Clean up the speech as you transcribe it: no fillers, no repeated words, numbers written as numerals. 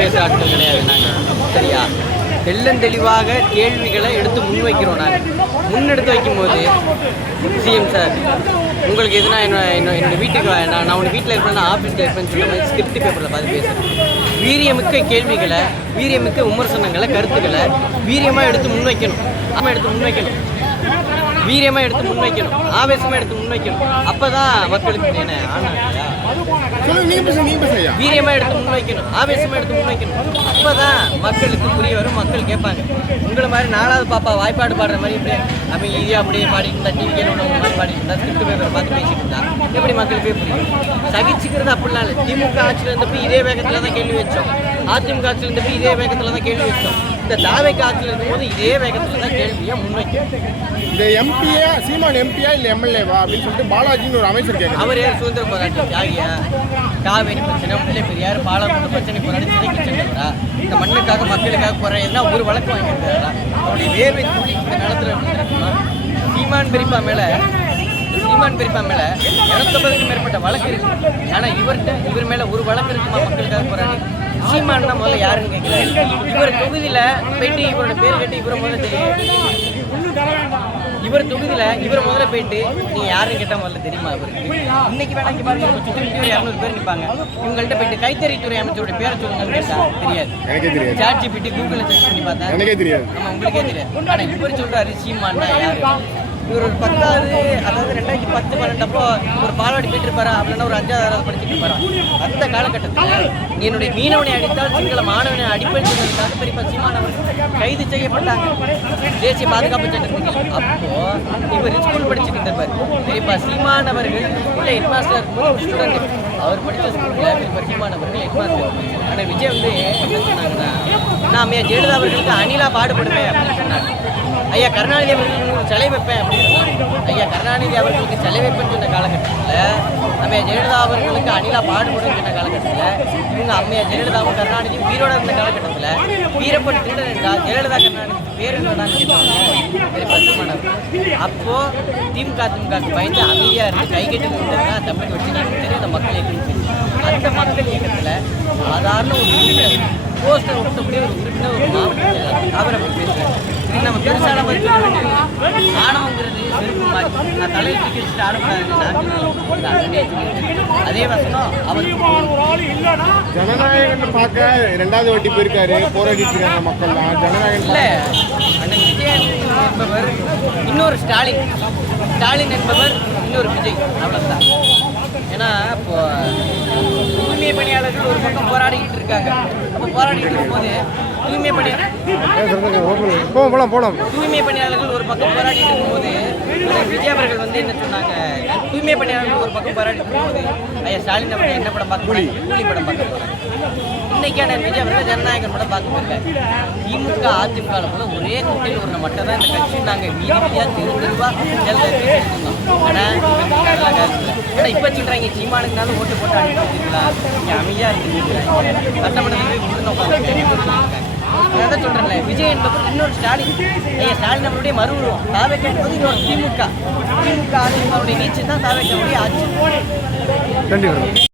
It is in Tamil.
பேசுகிற ஆட்கள் கிடையாது நாங்கள். சரியா? தெளிவாக கேள்விகளை எடுத்து முன்வைக்கிறோம். நாங்கள் முன்னெடுத்து வைக்கும்போது சிஎம் சார் உங்களுக்கு எதுனா என்னோடய வீட்டுக்கு நான் உங்கள் வீட்டில் இருப்பேன், நான் ஆஃபீஸில் இருப்பேன்னு சொல்ல மாதிரி ஸ்கிரிப்ட் பேப்பரில் பார்த்து பேசுகிறேன். வீரியமிக்க கேள்விகளை, வீரியமிக்க விமர்சனங்களை, கருத்துக்களை வீரியமாக எடுத்து முன்வைக்கணும். வீரியமாக எடுத்து முன்வைக்கணும், ஆவேசமாக எடுத்து முன்வைக்கணும். அப்போ தான் மக்களுக்கு என்ன வீரியமாக எடுத்து முன்வைக்கணும், ஆவேசமாக எடுத்து முன்வைக்கணும். அப்போ தான் மக்களுக்கு புரிய வரும், மக்கள் கேட்பாங்க. உங்களை மாதிரி நாலாவது பாப்பா வாய்ப்பாடு பாடுற மாதிரி இப்படியே அப்போ ஈஸியாக அப்படியே பாடிட்டு இருந்தா, டிவி கேள்வி மாதிரி பாடிட்டு இருந்தா, ஸ்கிரிப்ட் பேப்பரை பார்த்து பேசிட்டு இருந்தா எப்படி மக்களுக்கு புரியும்? சகிச்சுக்கிறது அப்படிலாம் இல்லை. திமுக ஆட்சியில் இருந்தப்போ இதே வேகத்தில் தான் கேள்வி வச்சோம், அதிமுக ஆட்சியில் இருந்தப்போ இதே வேகத்தில் தான் கேள்வி வச்சோம். இந்த தாவைக்கு ஆட்சியில் இருக்கும்போது இதே வேகத்தில் தான் கேள்வியை முன்வைக்கும். இந்த எம்பியா சீமான் எம்பியா இல்லை எம்எல்ஏவா அப்படின்னு சொல்லிட்டு பாலாஜின்னு ஒரு அமைச்சர் கேட்குறாரு. அவர் யார்? சுதந்திர போராட்ட தியாகியா? காவேரி பிரச்சனை, முல்லை பெரியார், பாலாகுண்டு பிரச்சனை போராடி சிறைக்கு சென்றவரா? இந்த மண்ணுக்காக மக்களுக்காக போராடினா ஒரு வழக்கு வாங்கியிருக்காரா? அவருடைய வேர்வை துளி இந்த நிலத்தில் இருக்குமா? சீமான் பெரியப்பா மேலே 250க்கும் மேற்பட்ட வழக்கு இருக்கு. ஆனால் இவர் மேலே ஒரு வழக்கு இருக்குமா மக்களுக்காக போராடி? சீமான் தான் முதல்ல யாருன்னு கேட்கல. இவர் தொகுதியில் போயிட்டு இவரோட பேர் கேட்டு இவரை முதல்ல தெரியும். இவர் தொகுதியில் இவரை முதல்ல போயிட்டு நீங்கள் யாருன்னு கேட்டால் முதல்ல தெரியுமா அவருக்கு? இன்னைக்கு வேணா இங்கே பாருங்க, சுற்றி 200 பேர் நிற்பாங்க. இவங்கள்ட்ட போயிட்டு கைத்தறித்துறை அமைச்சருடைய பேரை சொல்லுங்கன்னு கேட்டா தெரியாது. ChatGPT கூகுளில் சர்ச் பண்ணி பார்த்தா எனக்கே தெரியாது. ஆமாம், உங்களுக்கே தெரியாது. ஆனால் இவர் சொல்கிறாரு சீமான்னா யாரு? இவர் ஒரு 10வது, அதாவது 2010-12 அப்போ ஒரு பால்வாடி போயிட்டு இருப்பாரா, அப்படின்னா ஒரு 5வது படிச்சுட்டு இருப்பாரா? அந்த காலகட்டத்தில் என்னுடைய மீனவனை அடித்தால் சிங்கள மாணவனை அடிப்பேன் சொன்னதுக்காக பெரியப்பா சீமானவர்கள் கைது செய்யப்பட்டாங்க தேசிய பாதுகாப்பு சட்டத்தில். அப்போ இவர் ஸ்கூல் படிச்சுட்டு இருந்திருப்பார். பெரியப்பா சீமானவர்கள் உள்ள ஹெட்மாஸ்டர் ஸ்டூடெண்ட், அவர் படித்த ஸ்கூலில் பெரியப்பா சீமானவர்கள் ஹெட்மாஸ்டர். ஆனால் விஜய் வந்து என்ன சொன்னாங்கன்னா, நான் அம்மையா ஜெயலலிதா அவர்களுக்கு அணிலா பாடுபடுவேன் அப்படின்னு சொன்னாங்க. ஐயா கருணாநிதி அவர்களுக்கு சிலை வைப்பேன் அப்படின்னு சொன்னாங்க. ஐயா கருணாநிதி அவர்களுக்கு சிலை வைப்பேன்னு சொன்ன காலகட்டத்தில், அம்மையா ஜெயலலிதா அவர்களுக்கு அணிலா பாடுபடும் சொன்ன காலகட்டத்தில், இவங்க அம்மையா ஜெயலலிதாவும் கருணாநிதி உயிரோட இருந்த காலகட்டத்தில் வீரப்பன் திருடன் என்றால் ஜெயலலிதா கருணாநிதி பேர் என்னன்னு கேட்டாங்க. அப்போ திமுகவுக்கு பயந்து அமைதியாக இருந்து கைகட்டி நின்றதுனா தமிழ் வச்சு சரி அந்த மக்கள் இயக்கம். அந்த மக்கள் இயக்கத்தில் சாதாரண ஒரு உறுப்பினர் போஸ்டர் ஒட்டக்கூடிய ஒரு உறுப்பினர் ஒரு மாவட்ட அவரை பேசுகிறேன். இது நம்ம பெருசான ஆணவங்கிறது செருப்பு மாதிரி நான் தலையில் தூக்கி வச்சுட்டு ஆடக்கூடாது. அதே வசனம் அவர் ஜனநாயகன் பார்க்க 2வது வாட்டி போயிருக்காரு, போராடிட்டு இருக்காங்க மக்கள் தான். ஜனநாயகம் இல்லை, அண்ணன் விஜயன் என்பவர் இன்னொரு ஸ்டாலின் என்பவர் இன்னொரு விஜய், அவ்வளோதான். ஏன்னா இப்போ தூய்மை பணியாளர்கள் ஒரு பக்கம் போராடிக்கிட்டு இருக்காங்க. அப்போ போராடிட்டு இருக்கும்போது தூய்மை பணியாளர்கள் ஒரு பக்கம் போராடிட்டு இருக்கும்போது விஜய் அவர்கள் வந்து என்ன சொன்னாங்க, தூய்மை பணியாளர்கள் ஒரு பக்கம் போராடிட்டு இருக்கும்போது ஐயா ஸ்டாலின் அவர்கள் என்ன படம் பார்க்க போறாங்க? கூலி படம் பார்க்க போறாங்க. இன்னைக்கான விஜய் அவர்கள் ஜனநாயகன் படம் பார்க்க போயிருக்காங்க. திமுக அதிமுக போல ஒரே குட்டையில் ஒரு மட்டும் தான் இந்த கட்சி நாங்கள் வீதியாக தெருவா ஆனால் இப்போ சொல்கிறாங்க சீமானுக்குனாலும் ஓட்டு போட்டு அனுப்பிச்சிருக்கீங்களா, நீங்கள் அமைதியாக இருக்கீங்க, சட்டமன்றத்தில் அதான் சொல்கிறேன்ல. விஜய் என்பவர் இன்னொரு ஸ்டாலின் அவருடைய மறுவுருவம். தாவேக்கா என்பது இன்னொரு திமுக அதிமுகவுடைய நீச்சு தான் தாவேக்காவுடைய ஆட்சி. கண்டிப்பாக.